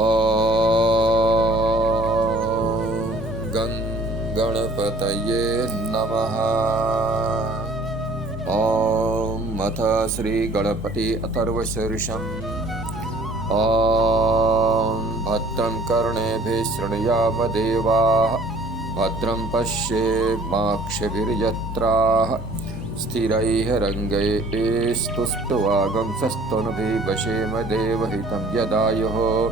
ॐ गं गणपतये नमः। ॐ अथ श्रीगणपति अथर्वशीर्षम्। ॐ भद्रं कर्णेभिः शृणुयाम देवाः, भद्रं पश्येमाक्षभिर्यत्राः, स्थिरैरङ्गैः स्तुष्ट्वागंसस्तनूभिः वशेम देवहितं यदायुः।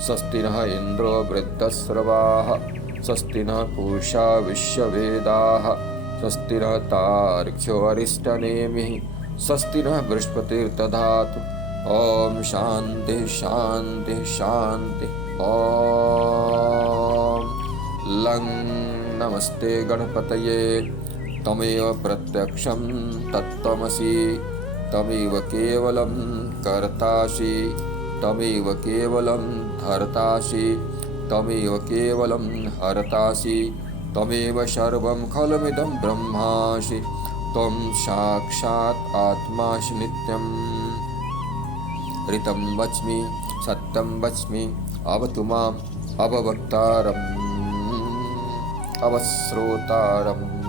स्वस्ति नः इन्द्रो वृद्धश्रवाः, स्वस्ति नः पूषा विश्ववेदाः, स्वस्ति नः तार्क्ष्यो अरिष्टनेमिः, स्वस्ति नः बृहस्पतिर्दधातु। ॐ शान्ति शान्ति शान्ति। ॐ लं नमस्ते गणपतये। तमेव प्रत्यक्षं तत्त्वमसि, तमेव केवलं कर्तासि, तमेव केवलं धर्तासि, तमेव केवलं हर्तासि, तमेव सर्वं खलमिदं ब्रह्मासि, त्वं साक्षात् आत्मासि नित्यम्। ऋतं वच्मि सत्यं वच्मि, अवतु माम् अववक्तारम्, अवश्रोतारम्,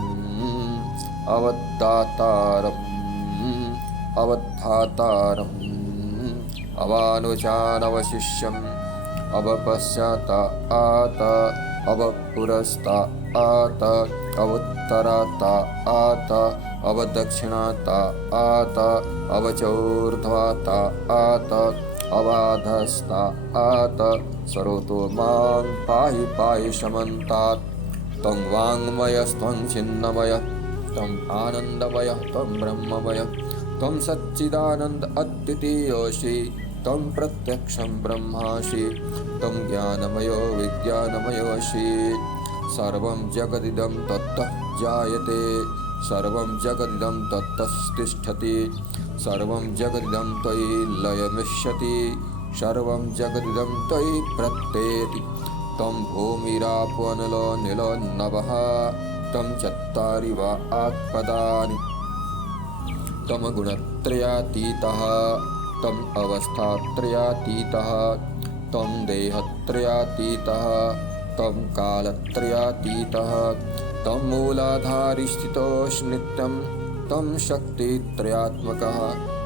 अवदातारम्, अवधातारम्, अवानुजानवशिष्यम्, अवपश्चातात्, अवपुरस्तात्, अवुत्तरात्, अवदक्षिणात्, अवचोर्ध्वात्, अवाधस्तात्। सरोतो मां पाहि पाहि समन्तात्। त्वं वाङ्मयस्त्वं चिन्मयः, त्वम् आनन्दमयः, त्वं ब्रह्ममयः, त्वं सच्चिदानन्द अद्वितीयोऽसि, त्वं प्रत्यक्षं ब्रह्मासि, त्वं ज्ञानमयो विज्ञानमयोऽसि। सर्वं जगदिदं तत्तः जायते, सर्वं जगदिदं तत्तः तिष्ठति, सर्वं जगदिदं त्वयि लयमिष्यति, सर्वं जगदिदं त्वयि प्रत्येति। त्वं भूमिरापो निलो नभः, त्वं चत्वारि वा आत्पदानि। त्वं गुणत्रयातीतः, त्वम् अवस्थात्रयातीतः, त्वं देहत्रयातीतः, त्वं कालत्रयातीतः, त्वं मूलाधारिस्थितोऽस्नित्यं, त्वं शक्तित्रयात्मकः।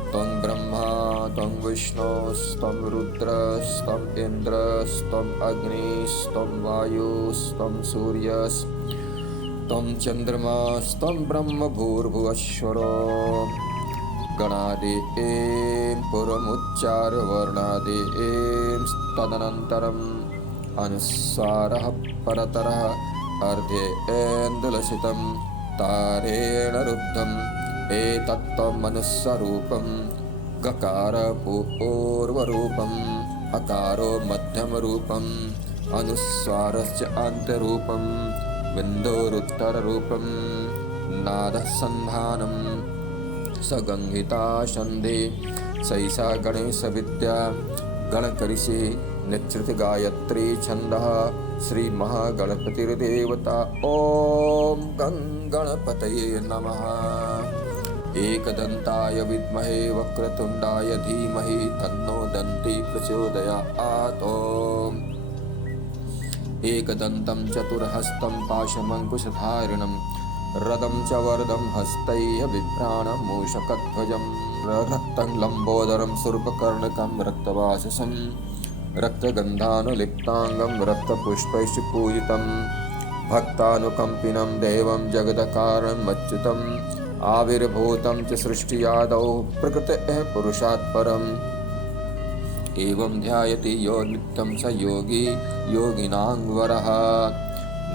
त्वं ब्रह्मा, त्वं विष्णुस्त्वं रुद्रस्त्वं इन्द्रस्त्वं अग्निस्त्वं वायुस्त्वं सूर्यस्त्वं चन्द्रमास्त्वं ब्रह्म भूर्भुवस्वरो। गणादेः पूर्वमुच्चार्य वर्णादेः तदनन्तरम् अनुस्वारः परतरः अर्धेन्दुलसितं तारेण रुद्धम्। एतत्त्वमनुस्वरूपं गकार पूर्वरूपम्, अकारो मध्यमरूपम्, अनुस्वारस्य अन्त्यरूपम्, बिन्दुरुत्तररूपम्, नादः सन्धानम्, सगंहिता सन्धि, सैषा गणेशविद्या, गणकरिषि निश्चित गायत्री छन्दः, श्रीमहागणपतिर्देवता। ॐ गं गणपतये नमः। एकदन्ताय विद्महे वक्रतुण्डाय धीमहि तन्नो दन्ती प्रचोदयात्। एकदन्तं चतुर्हस्तं पाशमङ्कुशधारिणं, रदं च वरदं हस्तैः बिभ्राणं मूषकध्वजं, रक्तं लम्बोदरं शूर्पकर्णकं रक्तवाससं, रक्तगन्धानुलिप्ताङ्गं रक्तपुष्पैश्च पूजितं, भक्तानुकम्पिनं देवं जगदकारणम् अच्युतम्, आविर्भूतं च सृष्टियादौ प्रकृतेः पुरुषात् परम्। एवं ध्यायति यो नित्यं स योगी योगिनां वरः।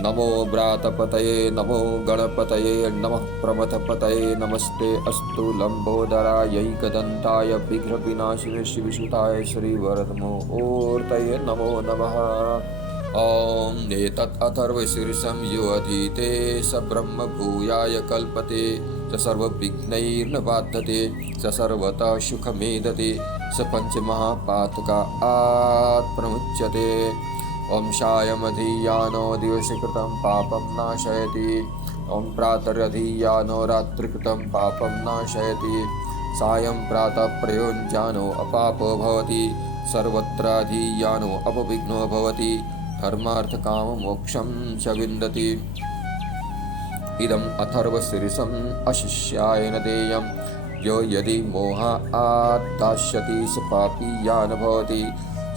नमो व्रातपतये नमो गणपतये नमः प्रमथपतये नमस्ते अस्तु लम्बोदरायैकदन्ताय विघ्नविनाशिने शिवसुताय श्रीवरदमूर्तये नमो नमः। ॐ एतत् अथर्वशीर्षं यो अधीते स ब्रह्म भूयाय कल्पते, स सर्वविघ्नैर्न बाध्यते, स सर्वतः सुखमेधते, स पञ्चमहापातकात् प्रमुच्यते। ॐ सायमधियानो दिवसे कृतं पापं नाशयति, ॐ प्रातरधियानो रात्रिकृतं पापं नाशयति, सायं प्रातः प्रयुञ्जानो अपापो भवति, सर्वत्राधीयानो अपविघ्नो भवति धर्मार्थकाममोक्षं च विन्दति। इदम् अथर्वशीर्षम् अशिष्याय न देयं यो यदि मोहात् दास्यति स पापीयान भवति।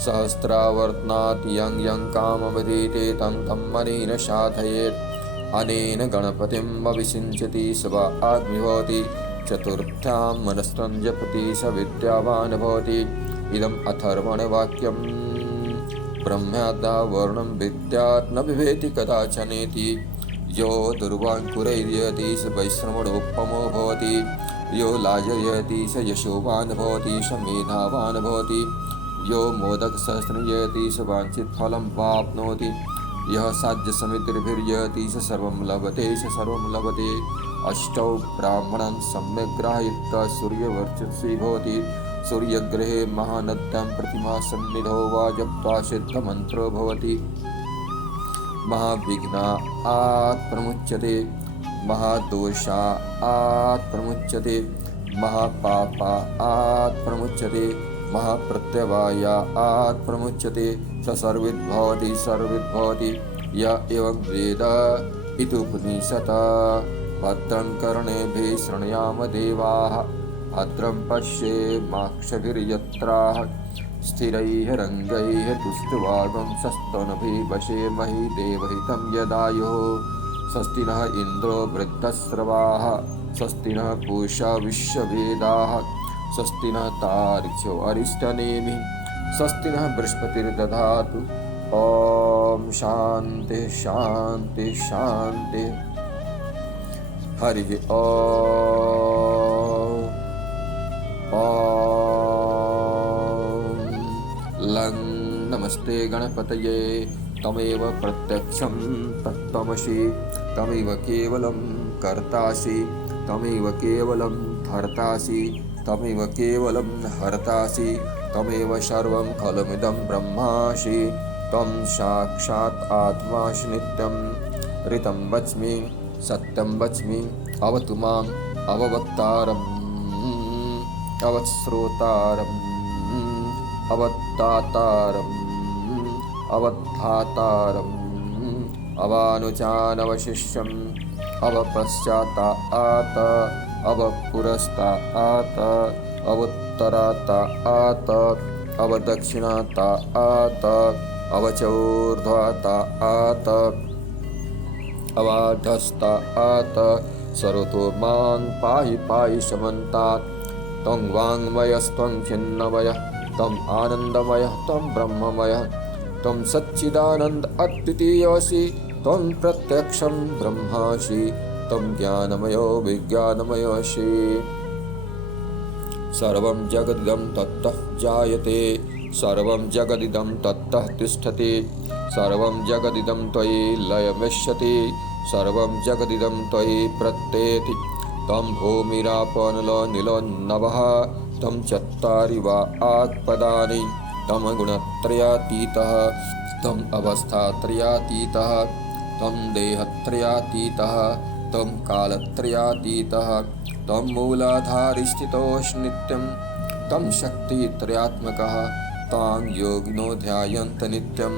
सहस्रावर्तनात् यं यं काममधीते तं तं अनेन साधयेत् अनेन गणपतिम् अभिषिञ्चति स वा आग्नि भवति। चतुर्थ्यां मनस्तं जपति स विद्यावान् भवति। इदम् अथर्वणवाक्यं ब्रह्म्याद्वर्णं विद्यात् न बिभेति कदाचनेति। यो दुर्वाङ्कुरैर्यति स वैश्रवणोपमो भवति। यो लाजयति स यशोवान् भवति स मेधावान् भवति। यो मोदकसहस्रयति स वाञ्छितफलं वाप्नोति। यः साध्यसमितिर्भिर्यति स सर्वं लभते स सर्वं लभते। अष्टौ ब्राह्मणान् सम्यक् ग्राहयित्वा सूर्यवर्चस्वी भवति। सूर्यग्रहे महानद्यां प्रतिमासन्निधौ वा जप्त्वा सिद्धमन्त्रो भवति। महाविघ्नात् प्रमुच्यते महादोषात् प्रमुच्यते महापापात् प्रमुच्यते महाप्रत्यवायात् प्रमुच्यते। स सर्वविद्भवति सर्वविद्भवति य एवं वेद इत्युपनिषत्। भद्रं कर्णेभिः शृणुयाम देवाः भद्रं पश्येमाक्षभिर्यत्राः स्थिरैः रङ्गैः तुष्टुवागं सस्तनभिः वशेमहि देवहितं यदायुः। स्वस्ति नः इन्द्रो वृद्धश्रवाः स्वस्ति नः पूषा विश्ववेदाः स्वस्ति नः तार्क्ष्यो अरिष्टनेमिः स्वस्ति नः बृहस्पतिर्दधातु। ॐ शान्ति शान्ति शान्ति। हरिः ॐ। लं नमस्ते गणपतये तमेव प्रत्यक्षं तत्त्वमसि तमेव केवलं कर्तासि तमेव केवलं धर्तासि तमेव केवलं हर्तासि तमेव सर्वं खलुमिदं ब्रह्मासि। त्वं साक्षात् आत्मासि नित्यं ऋतं वच्मि सत्यं वच्मि। अवतु माम् अववक्तारम् अवश्रोतारम् अवत्तातारम् अवधातारम् अवानुचानवशिष्यम् अवपश्चातात् अवपुरस्तात् अवुत्तरात् अवदक्षिणात् अवचोर्ध्वात् अवाधस्तात्। सर्वतो मां पाहि पाहि समन्तात्। त्वं वाङ्मयस्त्वं छिन्नमयः त्वम् आनन्दमयः त्वं ब्रह्ममयः त्वं सच्चिदानन्द अद्वितीयोऽसि त्वं प्रत्यक्षं ब्रह्मासि त्वं ज्ञानमयो विज्ञानमयोऽसि। सर्वं जगदिदं तत्तः जायते सर्वं जगदिदं तत्तः तिष्ठति सर्वं जगदिदं त्वयि लयमिष्यति सर्वं जगदिदं त्वयि प्रत्येति। त्वं भूमिरापो निलो नभः त्वं चत्वारि वा आत्पदानि त्वं गुणत्रयातीतः त्वम् अवस्थात्रयातीतः त्वं देहत्रयातीतः त्वं कालत्रयातीतः त्वं मूलाधारिस्थितोऽस्नित्यं त्वं शक्तित्रयात्मकः त्वां योगिनो ध्यायन्त नित्यं।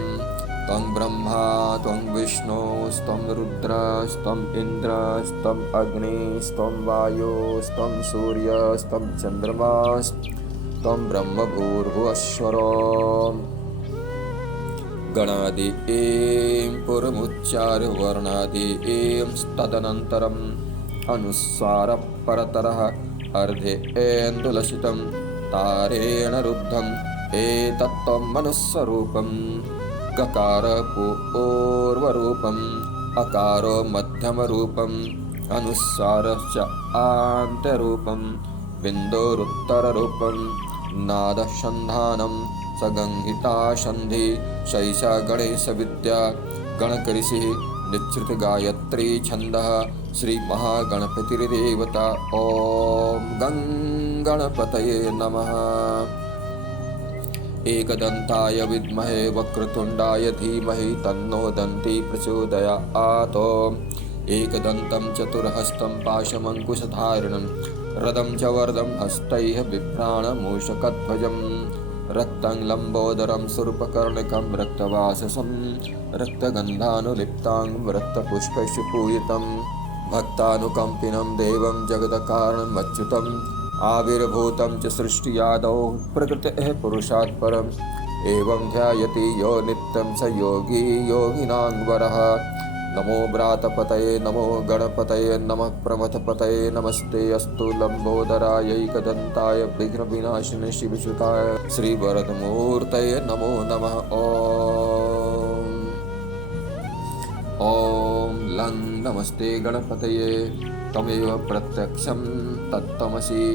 त्वं ब्रह्मा त्वं विष्णुस्त्वं रुद्रस्त्वम् इन्द्रस्त्वम् अग्निस्त्वं वायुस्त्वं सूर्यस्त्वं चन्द्रमास्त्वं ब्रह्मभूर्भुवस्वरो। गणादि एं पुरमुच्चार्य वर्णादि एं तदनन्तरम् अनुस्वारः परतरः अर्धे एन्दुलसितं तारेण रुद्धम् एतत्त्वं मनुस्वरूपम्। गकार पूर्वरूपम् अकारो मध्यमरूपम् अनुस्वारश्च आन्त्यरूपम् बिन्दुरुत्तररूपम्। नादसन्धानं सगंहिता सन्धि शैषा गणेशविद्या गणकऋषिः निश्चित गायत्री छन्दः श्रीमहागणपतिर्देवता। ॐ गं गणपतये नमः। एकदन्ताय विद्महे वक्रतुण्डाय धीमहि तन्नो दन्ती प्रचोदयात्। एकदन्तं चतुर्हस्तं पाशमङ्कुशधारिणं रदं च वरदं हस्तैः बिभ्राणमूषकध्वजं रक्तं लम्बोदरं शूर्पकर्णकं रक्तवाससं रक्तगन्धानुलिप्तां रक्तपुष्पैश्च पूजितं भक्तानुकम्पिनं देवं जगत्कारणम् अच्युतम् आविर्भूतं च सृष्टियादौ प्रकृतेः पुरुषात् परम् एवं ध्यायति यो नित्यं स योगी योगिनां वरः। नमो व्रातपतये नमो गणपतये नमः प्रमथपतये नमस्ते अस्तु लम्बोदरायैकदन्ताय विघ्नविनाशिने शिवसुताय श्रीवरदमूर्तये नमो नमः। ॐ लं नमस्ते गणपतये तमेव प्रत्यक्षं तत्त्वमसि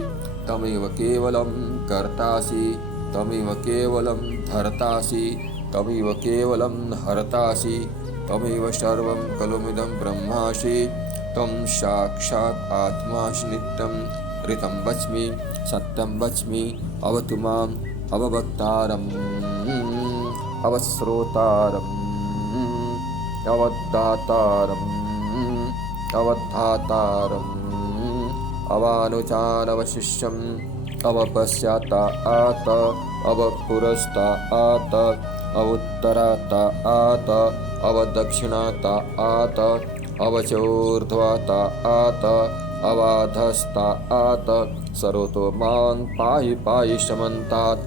तमेव केवलं कर्तासि तमेव केवलं धर्तासि तमेव केवलं हर्तासि तमेव सर्वं खलुमिदं ब्रह्मासि त्वं साक्षात् आत्मासि नित्यं ऋतं वच्मि सत्यं वच्मि अवतु माम् अववक्तारम् अवश्रोतारम् अवदातारम् अवधातारम् अवानुचानवशिष्यम् अवपश्चातात् अवपुरस्तात् अवुत्तरात् अवदक्षिणात् अवचोर्ध्वात् अवाधस्तात् सर्वतो मां पाहि पाहि शमन्तात्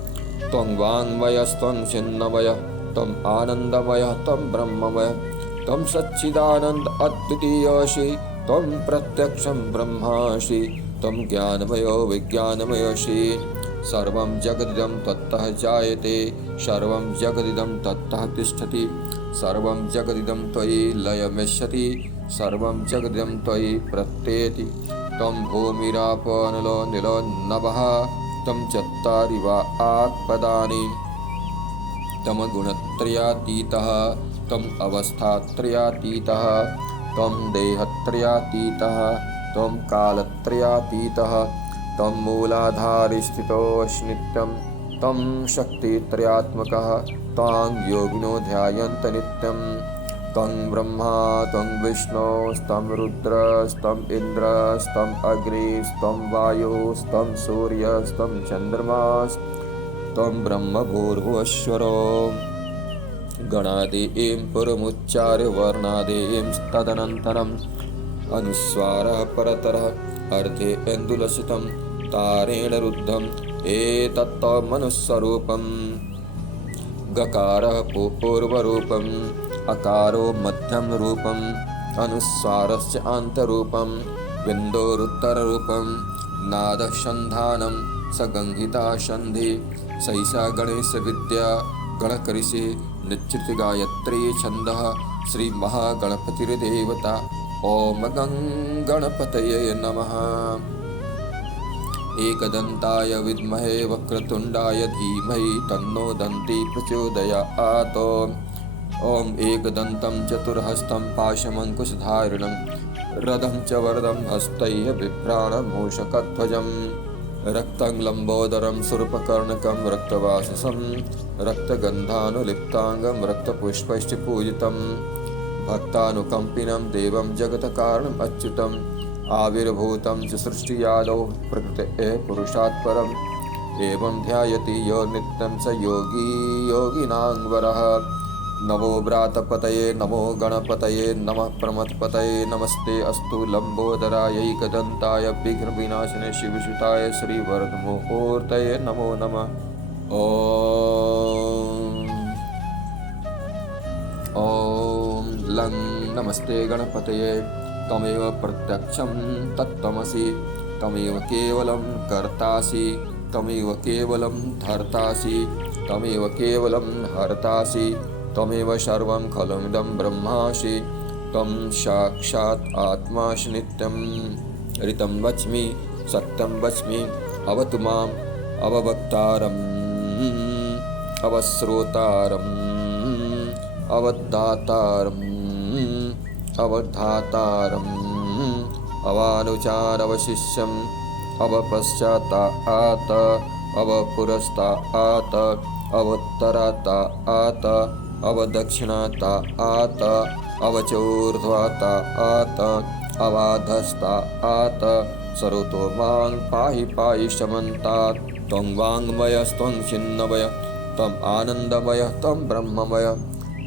त्वं वाङ्मयस्त्वं चिन्मयः त्वम् आनन्दमयः त्वं ब्रह्ममयः त्वं सच्चिदानन्द अद्वितीयोऽसि त्वं प्रत्यक्षं ब्रह्मासि त्वं ज्ञानमयो विज्ञानमयोऽसि सर्वं जगदिदं तत्तः जायते सर्वं जगदिदं तत्तः तिष्ठति सर्वं जगदिदं त्वयि लयमिष्यति सर्वं जगदिदं त्वयि प्रत्येति त्वं भूमिरापो नलो निलो नभः त्वं चत्वारि वा आत्पदानि त्वं गुणत्रयातीतः त्वम् अवस्थात्रयातीतः त्वं देहत्रयातीतः त्वं कालत्रयातीतः त्वं मूलाधारस्थितोऽस्नित्यं त्वं शक्तित्रयात्मकः त्वां योगिनो ध्यायन्त नित्यं त्वं ब्रह्मा त्वं विष्णुस्त्वं रुद्रस्त्वम् इन्द्रस्त्वम् अग्निस्त्वं वायुस्त्वं सूर्यस्त्वं चन्द्रमास्त्वं ब्रह्मभूर्भुवस्वरो गणादीं पुरमुच्चार्य वर्णादीं तदनन्तरम् अनुस्वारः परतरः अर्थे इन्दुलसितं तारेण रुद्धम् एतत्तमनुस्वरूपम् गकारः पूर्वरूपम् अकारो मध्यम रूपम् अनुस्वारस्य अन्तरूपम् बिन्दोरुत्तररूपम् नादः सन्धानं सगंहिता सन्धि सैषा गणेशविद्या गणकरिषि निश्चित गायत्री छन्दः श्रीमहागणपतिर्देवता ॐ गं गणपतये नमः। एकदन्ताय विद्महे वक्रतुण्डाय धीमहि तन्नो दन्ती प्रचोदयात्। ॐ एकदन्तं चतुर्हस्तं पाशमङ्कुशधारिणं रथं च वरदं हस्तैः बिभ्राणमूषकध्वजम् रक्तं लम्बोदरं शूर्पकर्णकं रक्तवाससं रक्तगन्धानुलिप्ताङ्गं रक्तपुष्पैश्च पूजितं भक्तानुकम्पिनं देवं जगत्कारणम् अच्युतम् आविर्भूतं च सृष्टियादौ प्रकृतेः पुरुषात् परम् एवं ध्यायति यो नित्यं स योगी योगिनां वरः। नमो व्रातपतये नमो गणपतये नमः प्रमथपतये नमस्ते अस्तु लम्बोदरायैकदन्ताय विघ्नविनाशिने शिवसुताय श्रीवरदमूर्तये नमो नमः। ॐ लं नमस्ते गणपतये तमेव प्रत्यक्षं तत्त्वमसि तमेव केवलं कर्तासि तमेव केवलं धर्तासि तमेव केवलं हर्तासि त्वमेव सर्वं खलुमिदं ब्रह्मासि त्वं साक्षात् आत्मासि नित्यं ऋतं वच्मि सत्यं वच्मि अवतु माम् अववक्तारम् अवश्रोतारम् अवदातारम् अवधातारम् अवानुचानवशिष्यम् अवपश्चातात् अवपुरस्तात् अवुत्तरात् अवदक्षिणातात् अवचोर्ध्वातात् अवाधस्तात् सर्वतो मां पाहि पाहि शमन्तात् त्वं वाङ्मयस्त्वं चिन्मय त्वम् आनन्दमयः त्वं ब्रह्ममय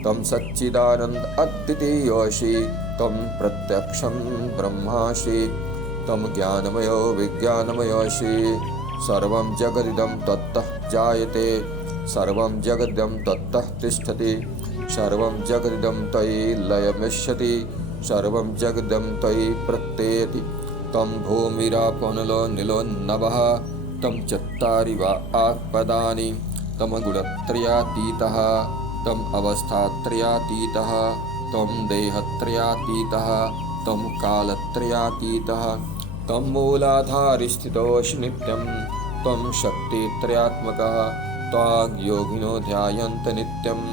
त्वं सच्चिदानन्द अद्वितीयोऽसि त्वं प्रत्यक्षं ब्रह्मासि त्वं ज्ञानमयो विज्ञानमयोऽसि सर्वं जगदिदं त्वत्तः जायते सर्वं जगदिदं त्वत्तः तिष्ठति सर्वं जगदिदं त्वयि लयमिष्यति सर्वं जगदिदं त्वयि प्रत्येति त्वं भूमिरापो निलो नभः त्वं चत्वारि वा आत्पदानि त्वं गुणत्रयातीतः त्वम् अवस्थात्रयातीतः त्वं देहत्रयातीतः त्वं कालत्रयातीतः त्वं मूलाधारस्थितोऽसि नित्यं त्वं शक्तित्रयात्मकः त्वां योगिनो ध्यायन्त नित्यम्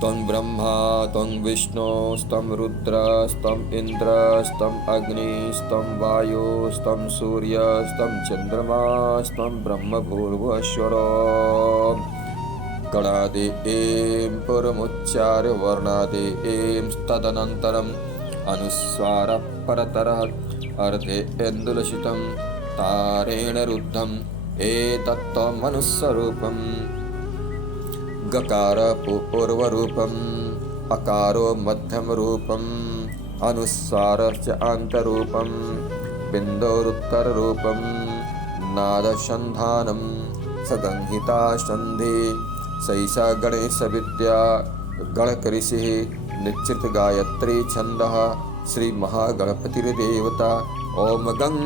त्वं ब्रह्मा त्वं विष्णुस्त्वं रुद्रस्त्वम् इन्द्रस्त्वम् अग्निस्त्वं वायुस्त्वं सूर्यस्त्वं चन्द्रमास्त्वं ब्रह्मभूर्भुवस्वरो गणादि ऐं पुरमुच्चार्य वर्णादि ऐं तदनन्तरम् अनुस्वारः परतरः अर्धे इन्दुलसितं तारेण रुद्धम् एतत्त्वमनुस्वरूपम् गकार पूर्वरूपम् अकारो मध्यमरूपम् अनुस्वारश्च अन्तरूपम् बिन्दोरुत्तररूपम् नादसन्धानं सगंहिता सन्धि सैषा गणेशविद्या गणकऋषिः निश्चित गायत्री छन्दः श्री महागणपतिर्देवता ओम गं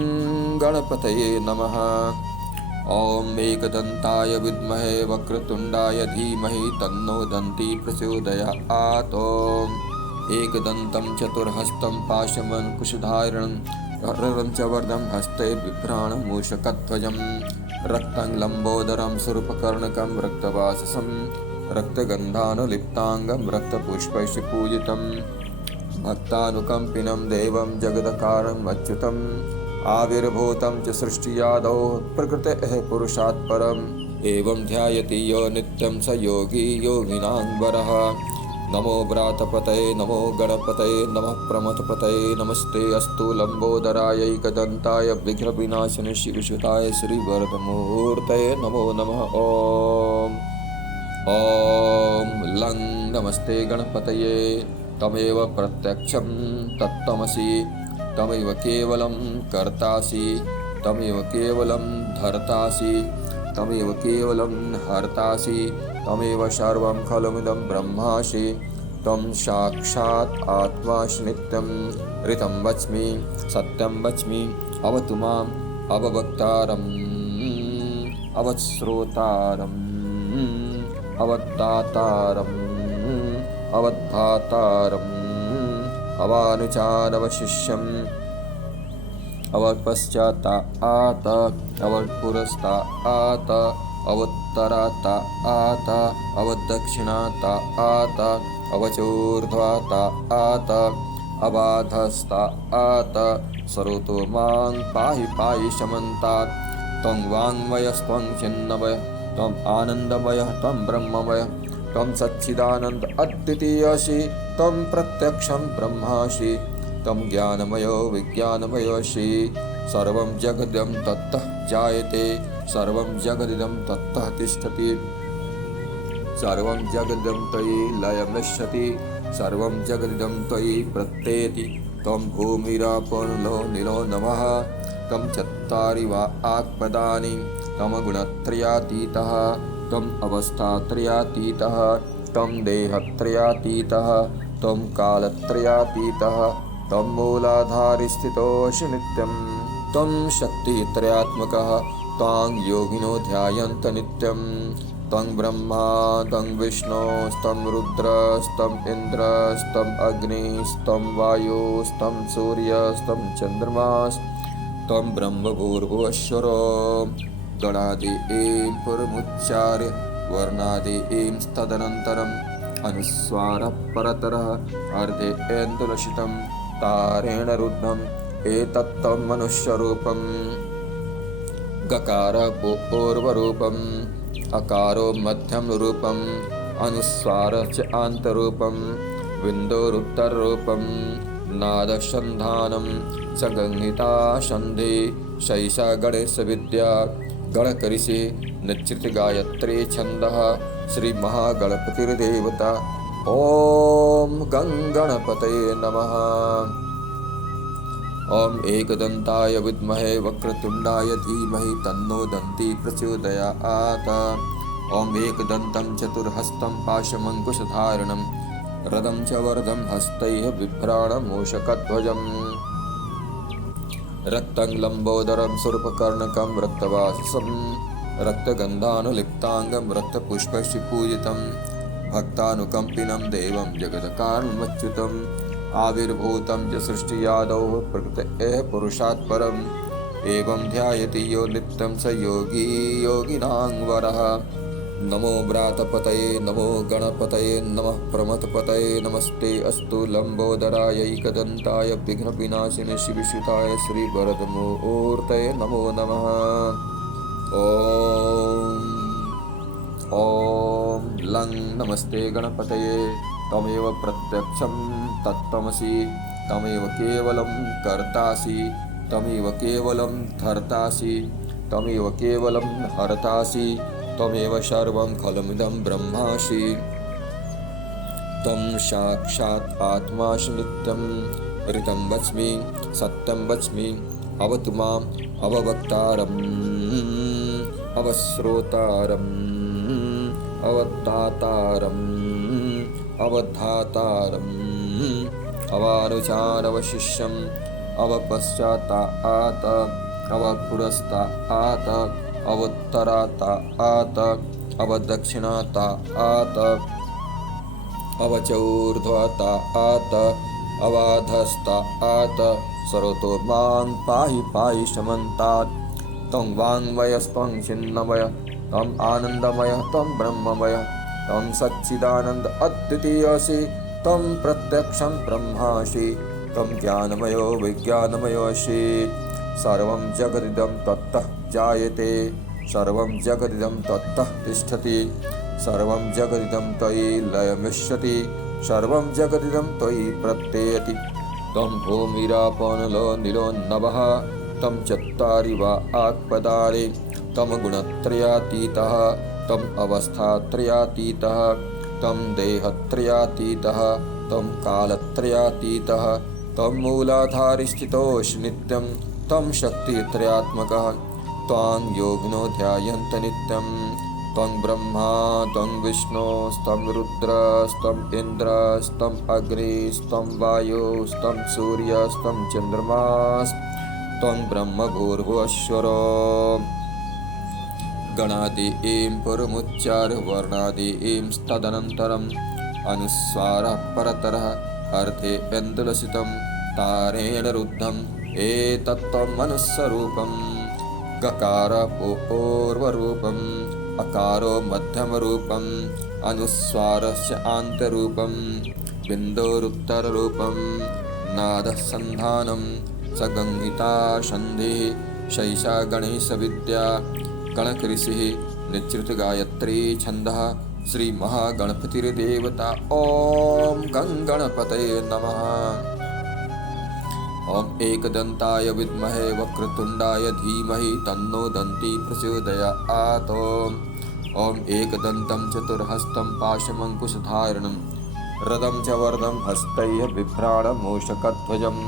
गणपतये नमः। ओम एकदन्ताय विद्महे वक्रतुण्डाय धीमहि तन्नो दन्ती प्रचोदयात्। ओम एकदन्तं चतुर्हस्तं पाशमङ्कुशधारिणं च वर्धं हस्ते बिभ्राणं मूषकध्वजं रक्तं लम्बोदरं स्वरूपकर्णकं रक्तवाससं रक्तगन्धानुलिप्ताङ्गं रक्तपुष्पैः पूजितं भक्तानुकम्पिनं देवं जगदकारं अच्युतम् आविर्भूतं च सृष्टियादौ प्रकृतेः पुरुषात् परम् एवं ध्यायति यो नित्यं स योगी योगिनां वरः। नमो व्रातपतये नमो गणपतये नमः प्रमथपतये नमस्ते अस्तु लम्बोदराय एकदन्ताय विघ्नविनाशिने शिवसुताय श्रीवरदमूर्तये नमो नमः। ॐ लं नमस्ते गणपतये तमेव प्रत्यक्षं तत्त्वमसि तमेव केवलं कर्तासि तमेव केवलं धर्तासि तमेव केवलं हर्तासि तमेव सर्वं खलुमिदं ब्रह्मासि त्वं साक्षात् आत्मासि नित्यं ऋतं वच्मि सत्यं वच्मि अवतु माम् अववक्तारम् अवश्रोतारम् अवदातारम् अवधातारम् अवानुचानवशिष्यम् अवपश्चातात् अवपुरस्तात् अवोत्तरात् अवदक्षिणात् अवचोर्ध्वात् अबाधस्तात् सरोतो मां पाहि पाहि शमन्तात् त्वं वाङ्मयस्त्वं चिन्मयः त्वम् आनन्दमयः त्वं ब्रह्ममयः त्वं सच्चिदानन्द अद्वितीयोऽसि त्वं प्रत्यक्षं ब्रह्मासि त्वं ज्ञानमयो विज्ञानमयोऽसि सर्वं जगदिदं तत्तः जायते सर्वं जगदिदं तत्तः तिष्ठति सर्वं जगदिदं त्वयि लयमिष्यति सर्वं जगदिदं त्वयि प्रत्येति त्वं भूमिरापो निलो नभः त्वं चत्वारि वा आत्पदानि त्वं गुणत्रयातीतः त्वम् अवस्थात्रयातीतः त्वं देहत्रयातीतः त्वं कालत्रयातीतः त्वं मूलाधारस्थितोऽसि नित्यं त्वं शक्तित्रयात्मकः त्वां योगिनो ध्यायन्त नित्यं त्वं ब्रह्मा त्वं विष्णुस्त्वं रुद्रस्त्वम् इन्द्रस्त्वम् अग्निस्त्वं वायुस्त्वं सूर्यस्त्वं चन्द्रमास्त्वं ब्रह्मभूर्भुवस्वरो गणादि ऐं पुरमुच्चार्य वर्णादि ऐं तदनन्तरम् अनुस्वारः परतरः अर्धे ऐन्दुलसितं तारेण रुद्धम् एतत्त्वं मनुष्यरूपम् गकार पूर्वरूपम् अकारो मध्यमरूपम् अनुस्वारश्च आन्तरूपम् बिन्दोरुत्तररूपम् नादसन्धानं सगंहिता सन्धि शैषा गणेशविद्या गणकऋषि निश्चित गायत्री छन्दः श्री महागणपतिर्देवता। ॐ गणपतये नमः। ॐ एकदन्ताय विद्महे वक्रतुण्डाय धीमहि तन्नो दन्ती प्रचोदयात्। ॐ एकदन्तं चतुर्हस्तं पाशमङ्कुशधारिणं रदं च वरदं हस्तैः बिभ्राणमूषकध्वजम् रक्तं लम्बोदरं सुरपकर्णकं रक्तवाससं रक्तगन्धानुलिप्ताङ्गं रक्तपुष्पैश्चिपूजितं भक्तानुकम्पिनं देवं जगत्कारणमच्युतम् आविर्भूतं च सृष्टियादौ प्रकृतेः पुरुषात् परम् एवं ध्यायति यो नित्यं स योगी योगिनां वरः। नमो व्रातपतये नमो गणपतये नमः प्रमथपतये नमस्ते अस्तु लम्बोदरायैकदन्ताय विघ्नविनाशिने शिवसुताय श्रीवरदमूर्तये नमो नमः। ॐ लं नमस्ते गणपतये तमेव प्रत्यक्षं तत्त्वमसि तमेव केवलं कर्तासि तमेव केवलं धर्तासि तमेव केवलं हर्तासि त्वमेव सर्वं खलुमिदं ब्रह्मासि त्वं साक्षात् आत्मासि नित्यं ऋतं वच्मि सत्यं वच्मि अवतु माम् अववक्तारम् अवश्रोतारम् अवधातारम् अवधातारम् अवानुचानवशिष्यम् अवपश्चातात् अवपुरस्तात् अवोत्तरातात् अवदक्षिणातात् अवचौर्ध्वतात् अवाधस्तात् सर्वतो मां पाहि पाहि शमन्तात्। त्वं वाङ्मयस्त्वं चिन्मयः त्वं आनन्दमयः त्वं ब्रह्ममयः त्वं सच्चिदानन्द अद्वितीयसि त्वं प्रत्यक्षं ब्रह्मासि त्वं ज्ञानमयो विज्ञानमयोऽसि। सर्वं जगदिदं त्वत्तः जायते सर्वं जगदिदं त्वत्तः तिष्ठति सर्वं जगदिदं त्वयि लयमिष्यति सर्वं जगदिदं त्वयि प्रत्ययति। त्वं भूमिरापो निलो नभः त्वं चत्वारि वाक्पदानि त्वं गुणत्रयातीतः त्वम् अवस्थात्रयातीतः त्वं देहत्रयातीतः त्वं कालत्रयातीतः त्वं मूलाधारस्थितोऽसि नित्यं त्वं शक्तित्रयात्मकः त्वां योगिनो ध्यायन्त नित्यं त्वं ब्रह्मा त्वं विष्णुस्त्वं रुद्रस्त्वं इन्द्रस्त्वं अग्निस्त्वं वायुस्त्वं सूर्यस्त्वं चन्द्रमास्त्वं ब्रह्म भूर्भुवस्वरो। गणादीं पुरमुच्चार्य वर्णादीं तदनन्तरम् अनुस्वारः परतरः अर्थे इन्दुलसितं तारेण रुद्धम् एतत्त्वं मनुस्वरूपम् गकार पूर्वरूपम् अकारो मध्यमरूपम् अनुस्वारस्य आन्तरूपम् बिन्दोरुत्तररूपम् नादः सन्धानं सगंहिता सन्धिः शैषा गणेशविद्या गणकऋषिः निश्चित गायत्री छन्दः श्री महागणपतिर्देवता। ॐ गणपतये नमः। ॐ एकदन्ताय विद्महे वक्रतुण्डाय धीमहि तन्नो दन्ती प्रचोदयात्। ॐ एकदन्तं चतुर्हस्तं पाशमङ्कुशधारिणं रदं च वरदं हस्तैः बिभ्राणमूषकध्वजम्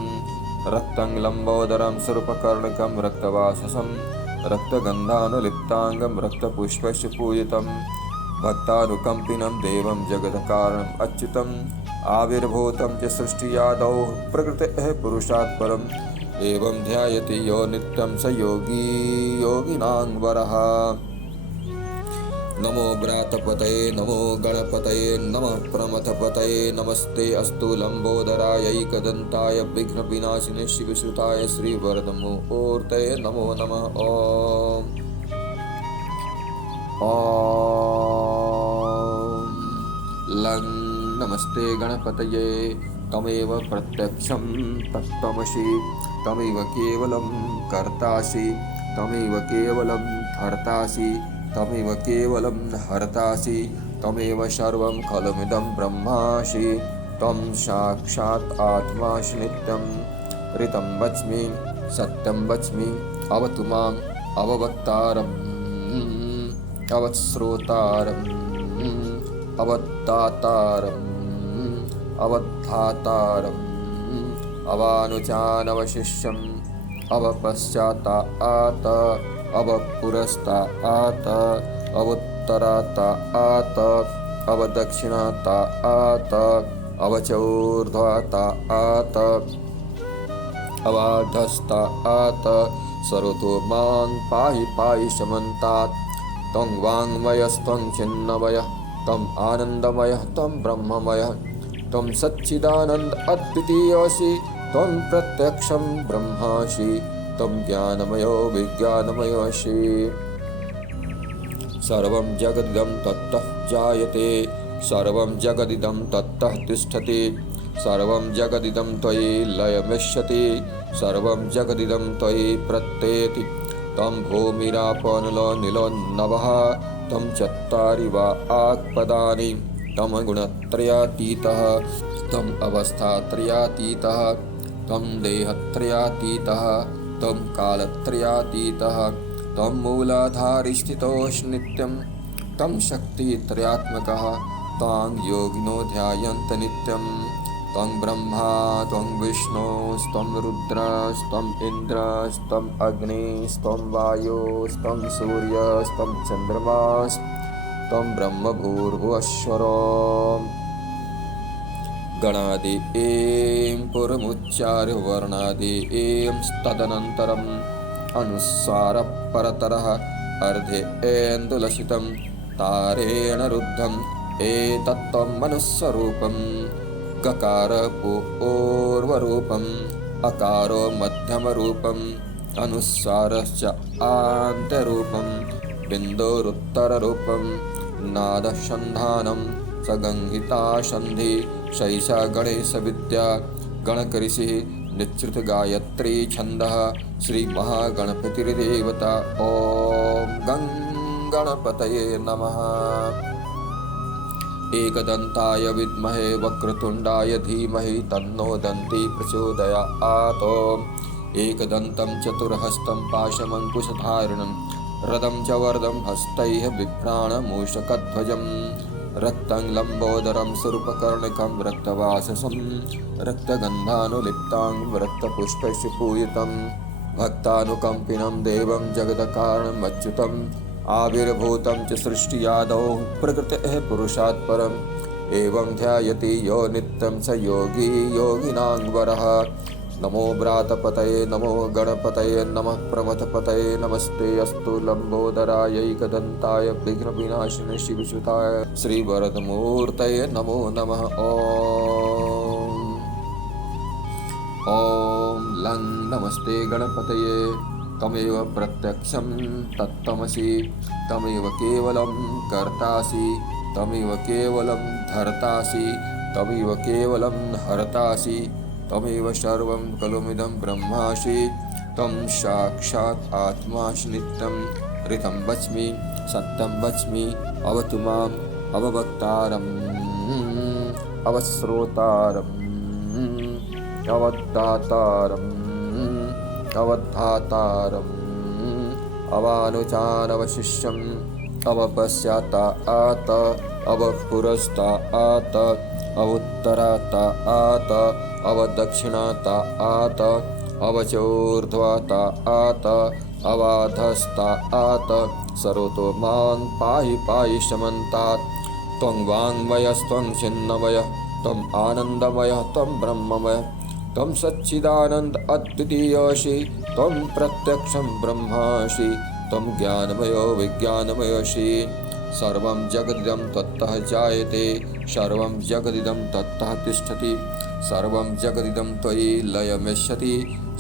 रक्तं लम्बोदरं सुरपकर्णकं रक्तवाससं रक्तगन्धानुलिप्ताङ्गं रक्तपुष्पैश्च पूजितं भक्तानुकम्पिनं देवं जगत्कारणम् अच्युतम् आविर्भूतं च सृष्टियादौ प्रकृतेः पुरुषात् परम् एवं ध्यायति यो नित्यं स योगी योगिनां वरः। नमो व्रातपतये नमो गणपतये नमः प्रमथपतये नमस्ते अस्तु लम्बोदरायैकदन्ताय विघ्नविनाशिने शिवसुताय श्रीवरदमूर्तये नमो नमः। ॐ लं नमस्ते गणपतये तमेव प्रत्यक्षं तत्त्वमसि तमेव केवलं कर्तासि तमेव केवलं धर्तासि तमेव केवलं हर्तासि तमेव सर्वं खलुमिदं ब्रह्मासि त्वं साक्षात् आत्मासि नित्यं ऋतं वच्मि सत्यं वच्मि अवतु माम् अववक्तारम् अवत्स्रोतारम् अवद्दातारम् अवद्धातारम् अवानुजानवशिष्यम् अवपश्चातात् अवपुरस्तात् अवुत्तरातात् अवदक्षिणातात् अवचोर्ध्वातात् अवाधस्तात् सरोतो मां पाहि पाहि शमन्तात् त्वं वाङ्मयस्त्वं चिन्मयः त्वम् आनन्दमयः त्वं ब्रह्ममयः त्वं सच्चिदानन्द अद्वितीयोऽसि त्वं प्रत्यक्षं ब्रह्मासि त्वं ज्ञानमयो विज्ञानमयोऽसि सर्वं जगदिदं तत्तः जायते सर्वं जगदिदं तत्तः तिष्ठति सर्वं जगदिदं त्वयि लयमिष्यति सर्वं जगदिदं त्वयि प्रत्येति तं भूमिरापो निलो नभः तं चत्वारि वा आत्पदानि तं गुणत्रयातीतः तं अवस्थात्रयातीतः तं देहत्रयातीतः तं कालत्रयातीतः तं मूलाधारिस्थितोऽस्नित्यं तं शक्तित्रयात्मकः तां योगिनो ध्यायन्त नित्यं त्वं ब्रह्मा त्वं विष्णुस्त्वं रुद्रस्त्वम् इन्द्रस्त्वम् अग्निस्त्वं वायुस्त्वं सूर्यस्त्वं चन्द्रमास्त्वं ब्रह्मभूर्भुवस्वरो गणादि एं पुरमुच्चार्य वर्णादि एं तदनन्तरम् अनुस्वारः परतरः अर्धे एन्दुलसितं तारेण रुद्धम् एतत्त्वं मनुस्वरूपम् गकार पूर्वरूपम् अकारो मध्यमरूपम् अनुस्वारश्च आन्त्यरूपम् बिन्दुरुत्तररूपम् नादसन्धानं सगंहिता सन्धि शैषा गणेशविद्या गणकऋषिः निश्चित गायत्री छन्दः श्री महागणपतिर्देवता ॐ गं गणपतये नमः। एकदन्ताय विद्महे वक्रतुण्डाय धीमहि तन्नो दन्ती प्रचोदयात्। एकदन्तं चतुर्हस्तं पाशमङ्कुशधारिणं रदं च वरदं हस्तैः बिभ्राणमूषकध्वजं रक्तं लम्बोदरं स्वरूपकर्णिकं रक्तवाससं रक्तगन्धानुलिप्तां रक्तपुष्पैः पूजितं भक्तानुकम्पिनं देवं जगदकारणम् अच्युतम् आविर्भूतं च सृष्टियादौ प्रकृतेः पुरुषात् परम् एवं ध्यायति यो नित्यं स योगी योगिनां वरः। नमो व्रातपतये नमो गणपतये नमः प्रमथपतये नमस्ते अस्तु लम्बोदरायैकदन्ताय विघ्नविनाशिने शिवसुताय श्रीवरदमूर्तये नमो नमः। ॐ लं नमस्ते गणपतये तमेव प्रत्यक्षं तत्त्वमसि तमेव केवलं कर्तासि तमेव केवलं धर्तासि तमेव केवलं हर्तासि तमेव सर्वं खलुमिदं ब्रह्मासि त्वं साक्षात् आत्मासि नित्यं ऋतं वच्मि सत्यं वच्मि अवतु माम् अववक्तारम् अवश्रोतारम् अवद्दातारम् अवद्धातारम् अवानुजानवशिष्यम् अवपश्चातात् अवपुरस्तात् अवुत्तरातात् अवदक्षिणातात् अवचोर्ध्वातात् अवाधस्तात् सरोतो मां पाहि पाहि शमन्तात् त्वं वाङ्मयस्त्वं चिन्मयः त्वम् आनन्दमयः त्वं ब्रह्ममयः त्वं सच्चिदानन्द अद्वितीयोऽसि त्वं प्रत्यक्षं ब्रह्मासि त्वं ज्ञानमयो विज्ञानमयोऽसि। सर्वं जगदिदं तत्तः जायते सर्वं जगदिदं तत्तः तिष्ठति सर्वं जगदिदं त्वयि लयमिष्यति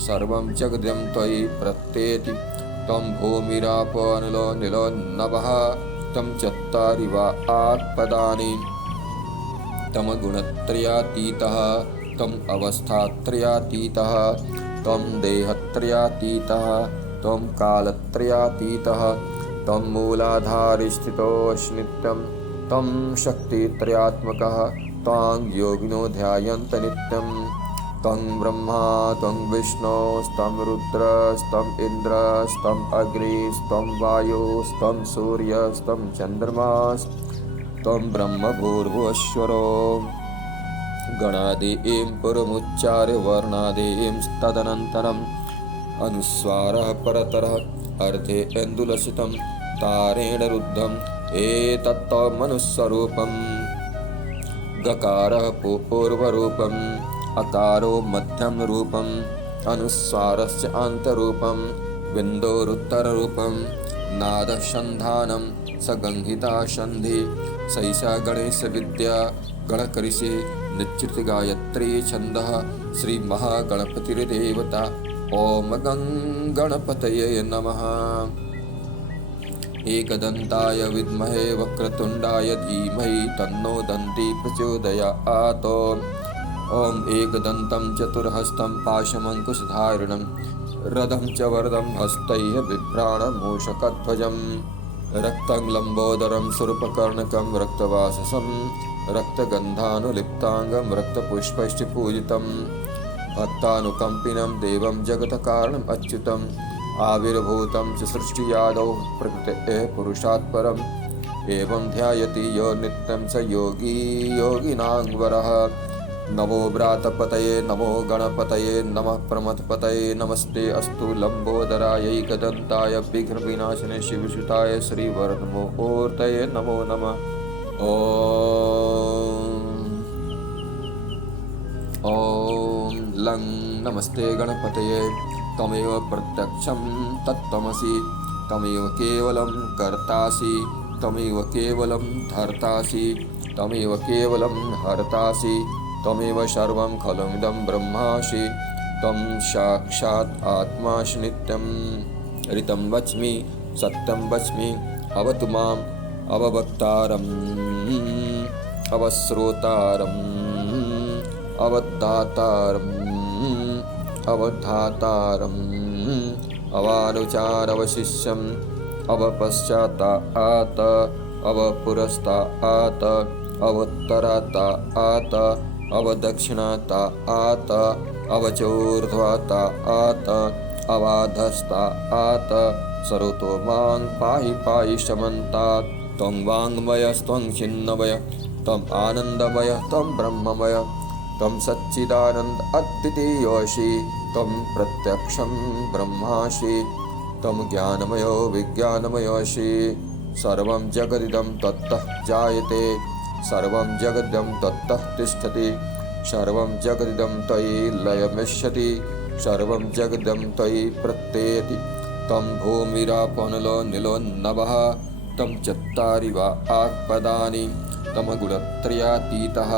सर्वं जगदिदं त्वयि प्रत्येति त्वं भूमिरापो निलो नभः तं चत्वारि वा आत्पदानि तं गुणत्रयातीतः त्वम् अवस्थात्रयातीतः त्वं देहत्रयातीतः त्वं कालत्रयातीतः त्वं मूलाधारिस्थितोऽस्नित्यं त्वं शक्तित्रयात्मकः त्वां योगिनो ध्यायन्त नित्यं तं ब्रह्मा तं विष्णु स्तं रुद्र स्तं इन्द्र स्तं अग्नि स्तं वायु स्तं सूर्य स्तं चन्द्रमा स्तं ब्रह्म भूर्भुवस्वरो गणादीं पुरमुच्चार्य वर्णादीं तदनन्तरम् अनुस्वारः परतरः अर्धे इन्दुलसितं तारेण रुद्धम् एतत्तमनुस्वरूपम् गकारः पूर्वरूपम् अकारो मध्यम रूपम् अनुस्वारस्य अन्तरूपं बिन्दोरुत्तररूपं नादसन्धानं सगंहिता सन्धि सैषा गणेशविद्या गणकरिषि निश्चित गायत्री छन्दः श्री महागणपतिर्देवता ओम गणपतये नमः। एकदन्ताय विद्महे वक्रतुण्डाय धीमहि तन्नो दन्ती प्रचोदयात्। ओम एकदन्तं चतुर्हस्तं पाशमङ्कुशधारिणं रथं च वरदं हस्तैः बिभ्राणमूषकध्वजं रक्तं लम्बोदरं सुरूपकर्णकं रक्तवाससं रक्तगन्धानुलिप्ताङ्गं रक्तपुष्पैश्च पूजितं भक्तानुकम्पिनं देवं जगत्कारणम् अच्युतम् आविर्भूतं च सृष्टियादौ प्रकृतेः पुरुषात् परम् एवं ध्यायति यो नित्यं स योगी योगिनां वरः। नमो व्रातपतये नमो गणपतये नमः प्रमथपतये नमस्ते अस्तु लम्बोदरायैकदन्ताय विघ्नविनाशिने शिवसुताय श्रीवरदमूर्तये नमो नमः। ॐ लं नमस्ते गणपतये तमेव प्रत्यक्षं तत्त्वमसि तमेव केवलं कर्तासि तमेव केवलं धर्तासि तमेव केवलं हर्तासि तमेव सर्वं खलुमिदं ब्रह्मासि त्वं साक्षात् आत्मासि नित्यं ऋतं वच्मि सत्यं वच्मि अवतु माम् अववक्तारम् अवश्रोतारम् अवधातारम् अवधातारम् अवानुचारवशिष्यम् अवपश्चातात् अवपुरस्तात् अवोत्तरातात् अवदक्षिणातात् अवचोर्ध्वातात् अवाधस्तात् सरोतो मां पाहि पाहि शमन्तात् त्वं वाङ्मयस्त्वं छिन्नमय त्वम् आनन्दमय त्वं ब्रह्ममय त्वं सच्चिदानन्द अद्वितीयोऽसि त्वं प्रत्यक्षं ब्रह्मासि त्वं ज्ञानमयो विज्ञानमयोऽसि सर्वं जगदिदं तत्तः जायते सर्वं जगदिदं तत्तः तिष्ठति सर्वं जगदिदं त्वयि लयमिष्यति सर्वं जगदिदं त्वयि प्रत्येति त्वं भूमिरापनलो निलो नभः त्वं चत्वारि वा आत्पदानि त्वं गुणत्रयातीतः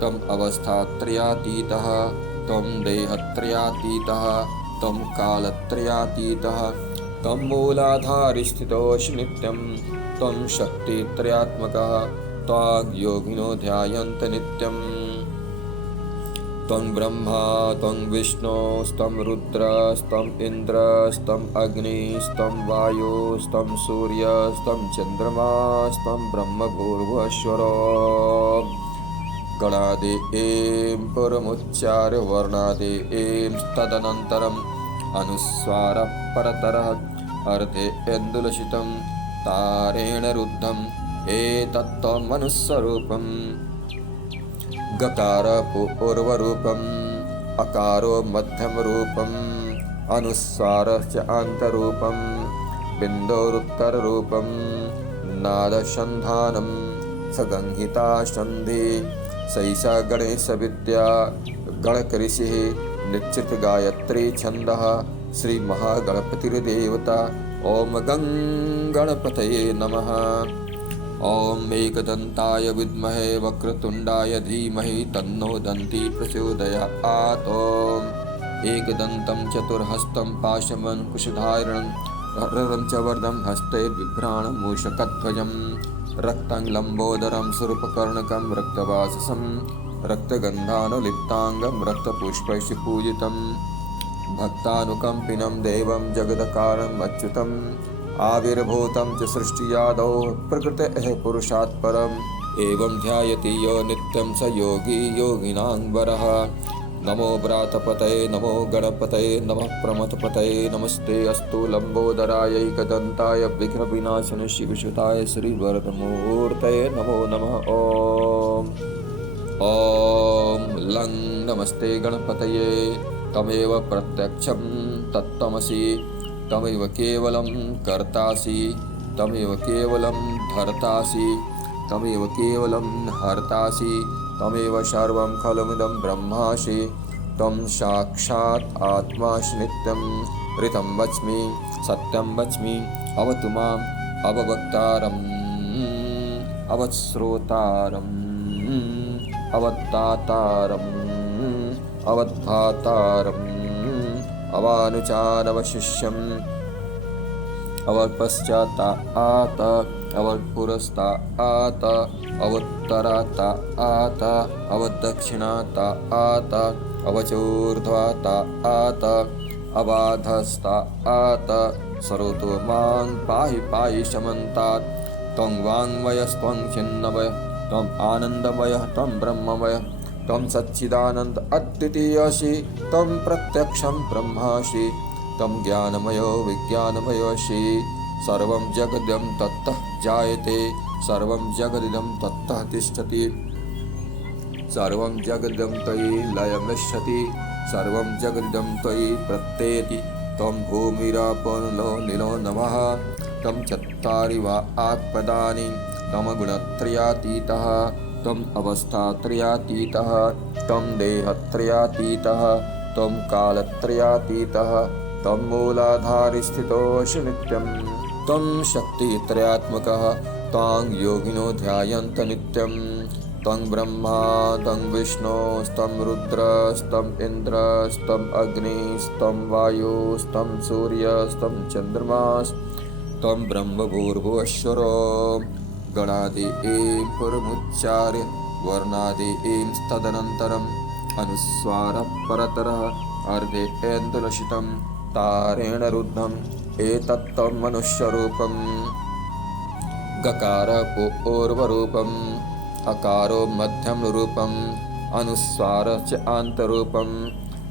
त्वम् अवस्थात्रयातीतः त्वं देहत्रयातीतः त्वं कालत्रयातीतः त्वं मूलाधारस्थितोऽसि नित्यं त्वं शक्तित्रयात्मकः त्वां योगिनो ध्यायन्त नित्यं त्वं ब्रह्मा त्वं विष्णु स्तं रुद्र स्तं इन्द्र स्तं अग्नि स्तं वायु स्तं सूर्य स्तं चन्द्रमा स्तं ब्रह्म भूर्भुवस्वरो गणादीं पुरमुच्चार्य वर्णादीं तदनन्तरम् अनुस्वारः परतरः अर्धे इन्दुलसितं तारेण रुद्धम् एतत्तमनुस्वरूपम् गकार पूर्वरूपम् अकारो मध्यमरूपम् अनुस्वारस्य अन्तरूपं बिन्दोरुत्तररूपं नादसन्धानं सगंहिता सन्धि सैषा गणेशविद्या गणकऋषिः निश्चित गायत्री छन्दः श्री महागणपतिर्देवता ओम गणपतये नमः। ओम एकदन्ताय विद्महे वक्रतुण्डाय धीमहि तन्नो दन्ती प्रचोदयात्। ओम एकदन्तं चतुर्हस्तं पाशमङ्कुशधारिणं रथं च वरदं हस्ते बिभ्राणमूषकध्वजं रक्तं लम्बोदरं सुरूपकर्णकं रक्तवाससं रक्तगन्धानुलिप्ताङ्गं रक्तपुष्पैश्च पूजितं भक्तानुकम्पिनं देवं जगदकारम् अच्युतम् आविर्भूतं च सृष्टियादौ प्रकृतेः पुरुषात् परम् एवं ध्यायति यो नित्यं स योगी योगिनां वरः। नमो व्रातपतये नमो गणपतये नमः प्रमथपतये नमस्ते अस्तु लंबोदराय एकदंताय विघ्नविनाशिने शिवसुताय श्रीवरदमूर्तये नमो नमः। ॐ लं नमस्ते गणपतये तमेव प्रत्यक्षं तत्त्वमसि तमेव केवलं कर्तासि तमेव केवलं धर्तासि तमेव केवलं हर्तासि तमेव सर्वं खलुमिदं ब्रह्मासि त्वं साक्षात् आत्मासि नित्यं ऋतं वच्मि सत्यं वच्मि अवतु माम् अववक्तारम् अवश्रोतारम् अवदातारम् अवद्धातारम् अवानुचानवशिष्यम् अवपश्चातात् अवपुरस्तात् अवोत्तरात् अवदक्षिणात् अवचोर्ध्वात् अबाधस्तात् सरोतो मां पाहि पाहि समन्तात् त्वं वाङ्मयस्त्वं छिन्नमयः त्वम् आनन्दमयः त्वं ब्रह्ममयः त्वं सच्चिदानन्द अद्वितीयसि त्वं प्रत्यक्षं ब्रह्मासि त्वं ज्ञानमयो विज्ञानमयोऽसि सर्वं जगदं तत्तः जायते सर्वं जगदिदं तत्तः तिष्ठति सर्वं जगदं त्वयि लयमिष्यति सर्वं जगदिदं त्वयि प्रत्येति त्वं भूमिरापो निलो नमः त्वं चत्वारि वा आत्पदानि त्वं गुणत्रयातीतः त्वम् अवस्थात्रयातीतः त्वं देहत्रयातीतः त्वं कालत्रयातीतः त्वं मूलाधारस्थितोऽसि नित्यं त्वं शक्तित्रयात्मकः त्वां योगिनो ध्यायन्त नित्यं त्वं ब्रह्मा त्वं विष्णुस्त्वं रुद्रस्त्वम् इन्द्रस्त्वम् अग्निस्त्वं वायुस्त्वं सूर्यस्त्वं चन्द्रमास्त्वं ब्रह्मभूर्भुवस्वरो गणादि एं पुरमुच्चार्य वर्णादि एं तदनन्तरम् अनुस्वारः परतरः अर्धे एन्दुलसितं तारेण रुद्धम् एतत्त्वं मनुष्यरूपम् गकार पूर्वरूपम् अकारो मध्यम रूपम् अनुस्वार च आन्तरूपम्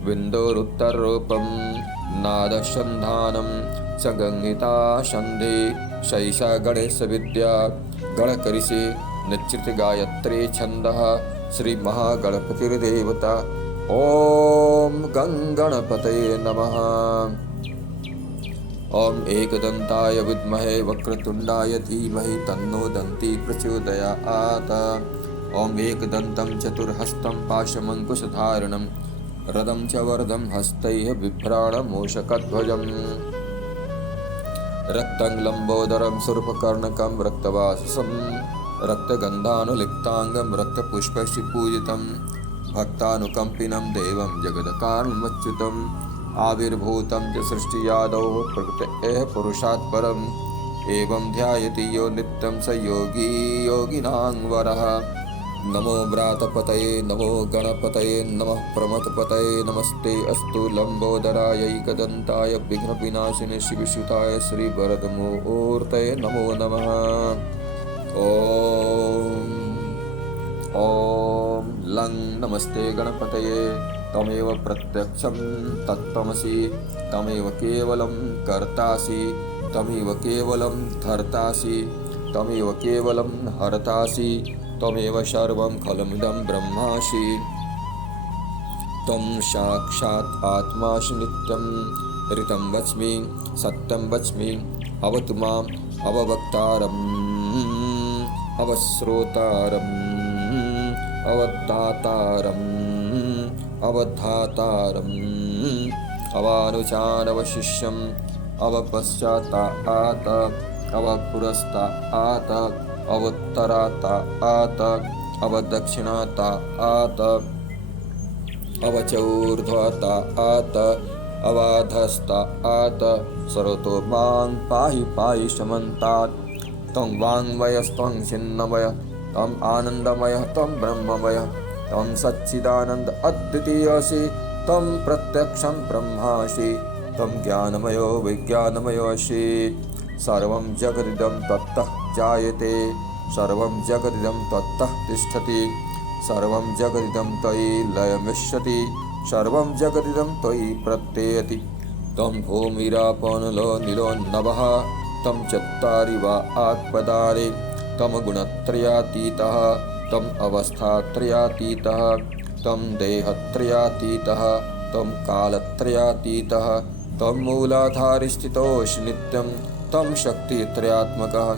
बिन्दुरुत्तररूपम् नादसन्धानं च गङ्गिता सन्धि शैषा गणेशविद्या गणकरिषि निश्चित गायत्री छन्दः श्री महागणपतिर्देवता। ॐ गणपतये नमः। ॐ एकदन्ताय विद्महे वक्रतुण्डाय धीमहि तन्नो दन्ती प्रचोदयात्। ॐ एकदन्तं चतुर्हस्तं पाशमङ्कुशधारणं रदं च वरदं हस्तैः बिभ्राणमूषकध्वजम् रक्तं लम्बोदरं सुर्पकर्णकं रक्तवाससं रक्तगन्धानुलिप्ताङ्गं रक्तपुष्पैः पूजितं भक्तानुकम्पिनं देवं जगदकारणमच्युतम् आविर्भूतं च सृष्टियादौ प्रकृतेः पुरुषात् परम् एवं ध्यायति यो नित्यं स योगी योगिनां वरः। नमो व्रातपतये नमो गणपतये नमः प्रमथपतये नमस्ते अस्तु लंबोदराय एकदन्ताय विघ्नविनाशिने शिवसुताय श्रीवरदमूर्तये नमो नमः। ॐ लं नमस्ते गणपतये तमेव प्रत्यक्षं तत्त्वमसि तमेव केवलं कर्तासि तमेव केवलं धर्तासि तमेव केवलं हर्तासि त्वमेव सर्वं खलुमिदं ब्रह्मासि त्वं साक्षात् आत्मासि नित्यं ऋतं वच्मि सत्यं वच्मि अवतु माम् अववक्तारम् अवश्रोतारम् अवदातारम् अवधातारम् अवानुचानवशिष्यम् अवपश्चातात् अवपुरस्तात् अवोत्तरात् अवदक्षिणात् अवचोर्ध्वात् अवाधस्तात् सरोतो मां पाहि पाहि समन्तात् त्वं वाङ्मयस्त्वं छिन्नमयः त्वम् आनन्दमयः त्वं ब्रह्ममयः त्वं सच्चिदानन्द अद्वितीयसि त्वं प्रत्यक्षं ब्रह्मासि त्वं ज्ञानमयो विज्ञानमयोऽसि सर्वं जगदिदं तत्तः जायते सर्वं जगदिदं तत्तः तिष्ठति सर्वं जगदिदं त्वयि लयमिष्यति सर्वं जगदिदं त्वयि प्रत्ययति तं भूमिरापनलो नीलो नभः तं चत्वारि वा आत्पदारे तं गुणत्रयातीतः तं अवस्थात्रयातीतः तं देहत्रयातीतः तं कालत्रयातीतः तं मूलाधारस्थितोऽसि नित्यं तं शक्तित्रयात्मकः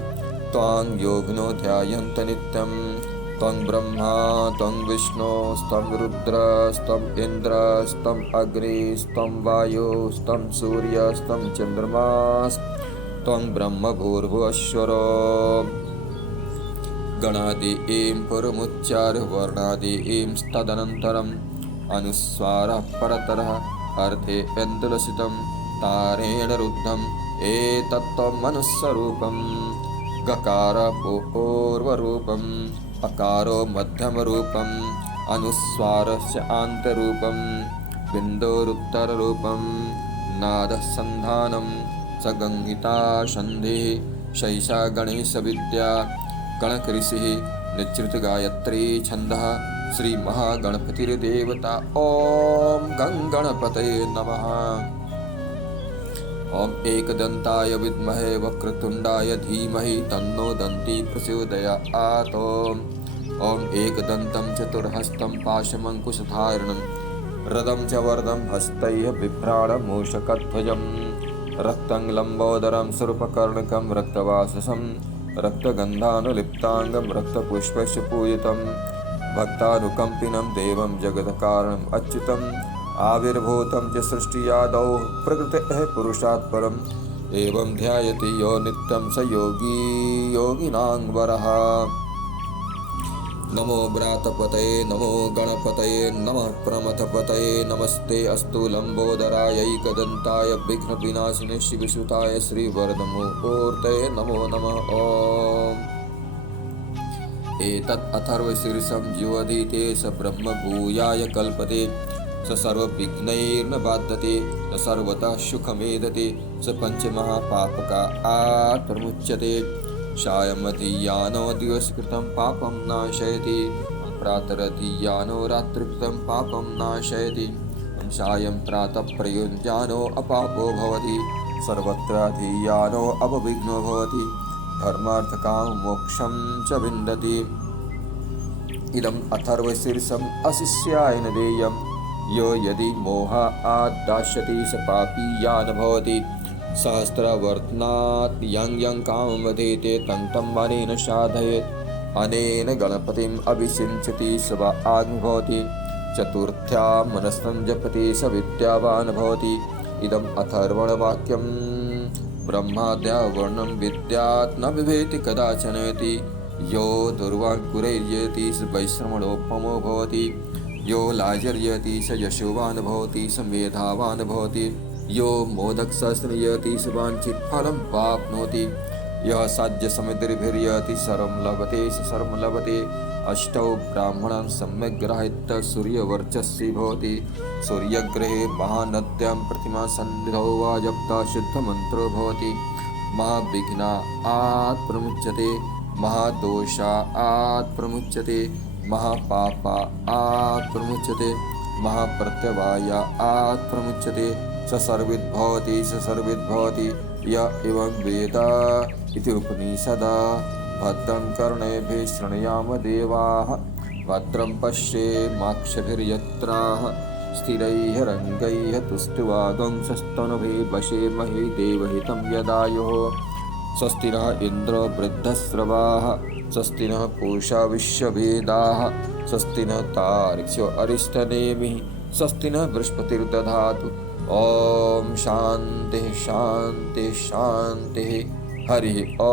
त्वां योगिनो ध्यायन्त नित्यं त्वं ब्रह्मा त्वं विष्णुस्त्वं रुद्रस्त्वं इन्द्रस्त्वं अग्निस्त्वं वायुस्त्वं सूर्यस्त्वं चन्द्रमास्त्वं ब्रह्मभूर्भुवस्वरो गणादिं पुरमुच्चार्य वर्णादिंस्तदनन्तरम् अनुस्वारः परतरः अर्थे इन्दुलसितं तारेण रुद्धम् एतत्त्वं मनुस्वरूपम् गकार पूर्वरूपम् अकारो मध्यमरूपम् अनुस्वारस्य आन्तरूपम् बिन्दोरुत्तररूपम् नादः सन्धानं सगंहिता सन्धिः शैषा गणेशविद्या गणकऋषिः निश्चितगायत्री छन्दः श्री महागणपतिर्देवता ॐ गणपतये नमः। ॐ एकदन्ताय विद्महे वक्रतुण्डाय धीमहि तन्नो दन्ती प्रचोदयात्। ॐ एकदन्तं चतुर्हस्तं पाशमङ्कुशधारिणं रदं च वरदं हस्तैः बिभ्राणमूषकध्वजं रक्तं लम्बोदरं सुरूपकर्णकं रक्तवाससं रक्तगन्धानुलिप्ताङ्गं रक्तपुष्पस्य पूजितं भक्तानुकम्पिनं देवं जगत्कारणम् अच्युतम् आविर्भूतं च सृष्टियादौ प्रकृतेः पुरुषात् परम् एवं ध्यायति यो नित्यं स योगी योगिनां वरः। नमो व्रातपतये नमो गणपतये नमः प्रमथपतये नमस्ते अस्तु लम्बोदरायैकदन्ताय विघ्नविनाशिने शिवसुताय श्रीवरदमूर्तये नमो नमः। ॐ एतत् अथर्वशीर्षं जीवधीते स ब्रह्म भूयाय कल्पते स सर्वविघ्नैर्न बाध्यते स सर्वतः सुखमेधते स पञ्चमहापापकात् प्रमुच्यते सायमधियानो दिवसकृतं पापं नाशयति प्रातरधियानो रात्रिकृतं पापं नाशयति सायं प्रातः प्रयुञ्जानो अपापो भवति सर्वत्राधियानो अपविघ्नो भवति धर्मार्थकाम मोक्षं च विन्दति। इदम् अथर्वशीर्षम् अशिष्याय न देयं यो यदि मोहात् दास्यति स पापी या न भवति सहस्रवर्त्नात् यं काममधीते तं तं अनेन साधयेत् अनेन गणपतिम् अभिषिञ्चति स वा आग्निर्भवति चतुर्थ्यां मनस्तं जपति स विद्यावान् भवति। इदम् अथर्वणवाक्यं ब्रह्माद्या वर्णं विद्यात् न बिभेति कदाचन इति यो दुर्वान् कुरैर्यति स वैश्रवणोपमो भवति यो लाजर्यति स यशोवान् भवति स मेधावान् भवति यो मोदकसहस्रयति स वाञ्छित् फलं वाप्नोति यः साध्यसमुद्रभिर्यति सर्वं लभते स सर्वं लभते। अष्टौ ब्राह्मणान् सम्यक् ग्रहीत्य सूर्यवर्चस्वी भवति सूर्यग्रहे महानद्यां प्रतिमा सन्निधौ वा जप्ता शुद्धमन्त्रो भवति महाविघ्नात् प्रमुच्यते महादोषात् प्रमुच्यते महापापात् प्रमुच्यते महाप्रत्यवायात् प्रमुच्यते स सर्विद्भवति स सर्विद्भवति य एवं वेद इति उपनिषदा। भद्रं कर्णेभिः शृणुयाम देवाः भद्रं पश्येमाक्षभिर्यत्राः स्थिरैः रङ्गैः तुष्टुवागुंसस्तनूभिः वशेमहि देवहितं यदायुः स्वस्ति नः इन्द्रो वृद्धस्रवाः स्वस्ति नः पूषा विश्ववेदाः स्वस्ति नः तार्क्ष्यो अरिष्टनेमिः स्वस्ति नः बृहस्पतिर्दधातु। ॐ शान्तिः शान्तिः शान्तिः। हरिः ॐ।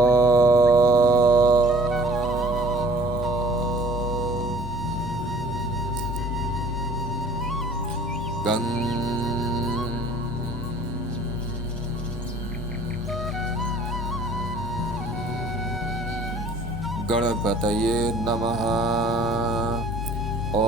गणपतये नमः। ॐ